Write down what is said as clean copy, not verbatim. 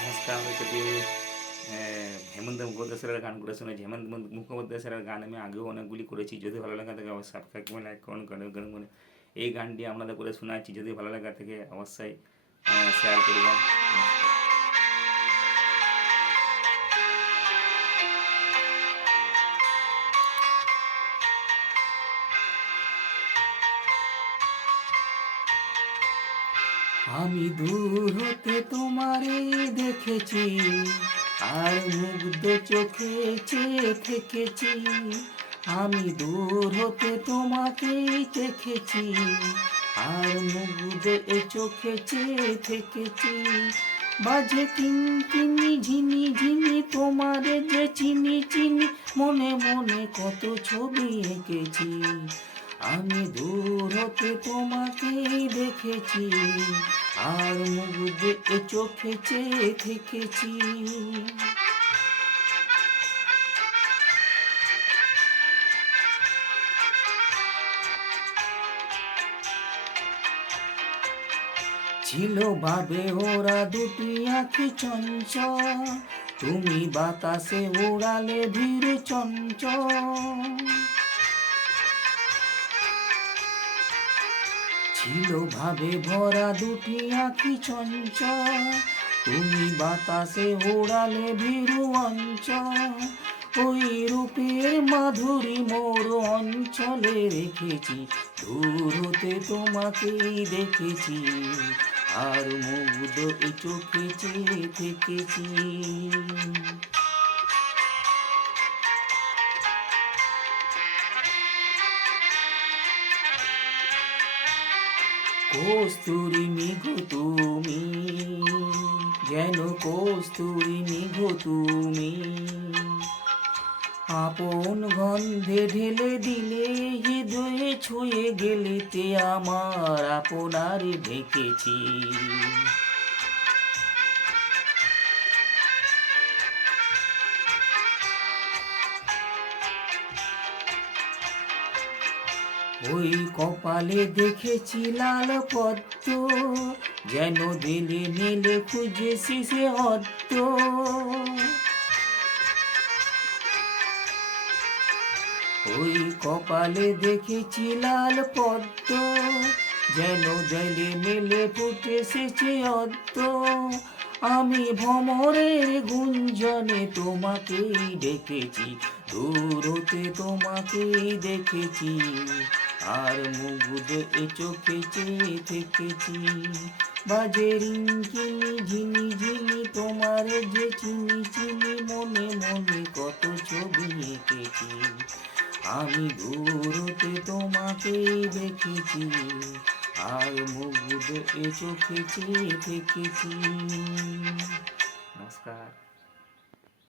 নমস্কার। আমি যদি হেমন্ত মুখোপাধ্যায় গান করে শুনেছি। হেমন্ত মুখোপাধ্যায় স্যারের গান আমি আগেও অনেকগুলি করেছি। যদি ভালো লাগা থাকে অবশ্যই সাবস্ক্রাইব করবেন, লাইক করুন, কমেন্ট করুন। এই গানটি আপনাদের করে শোনাচ্ছি, যদি ভালো লাগা থাকে অবশ্যই শেয়ার করবেন। নমস্কার। আমি দূর হতে তোমারে দেখেছি, আর মুগ্ধ চোখে চেয়ে থেকেছি। আমি দূর হতে তোমাকেই দেখেছি, আর মুগ্ধ চোখে চেয়ে থেকেছি। বাজে কিনকিনি ঝিনি ঝিনি তোমারে যে চিনি চিনি, মনে মনে কত ছবি এঁকেছি। আমি দূর হতে তোমাকেই দেখেছি, আর মুগ্ধ চোখে চেয়ে থেকেছি। ছিল ভাবে ওরা দুটি আঁখি চঞ্চল, তুমি বাতাসে উড়ালে ধীরে চঞ্চল। ছিল ভাবে ভরা দুটি আঁখি চঞ্চল, তুমি বাতাসে ওড়ালে ভীরু অঞ্চল। ওই রূপের মাধুরী মোর অঞ্চলে রেখেছি, দূর হতে তোমাকেই দেখেছি, আর মুগ্ধ চোখে চেয়ে থেকেছি। কস্তুরী নিঘো তুমি, যেন কস্তুরী নিঘো তুমি। আপন গন্ধে ঢেলে দিলে হৃদয়ে ছুঁয়ে গেলেতে আমার আপনারে ঢেকেছি। ওই কপালে দেখেছি লাল পদ্ম, যেন দিলে নিলে খুঁজেছি সে অদ্য। ওই কপালে দেখেছি লাল পদ্ম, যেন দিলে মেলে ফুটে এসেছে অদ্য। আমি ভ্রমরের গুঞ্জনে তোমাকেই ডেকেছি, দূর হতে তোমাকেই দেখেছি, আর মুগ্ধ চোখে চেয়ে থেকেছি। বাজে রিঙ্কিনি ঝিনি ঝিনি তোমারে যে চিনি চিনি, মনে মনে কত ছবি এঁকেছি। আমি দূর হতে তোমাকেই দেখেছি, আর মুগ্ধ চোখে চেয়ে থেকেছি। নমস্কার।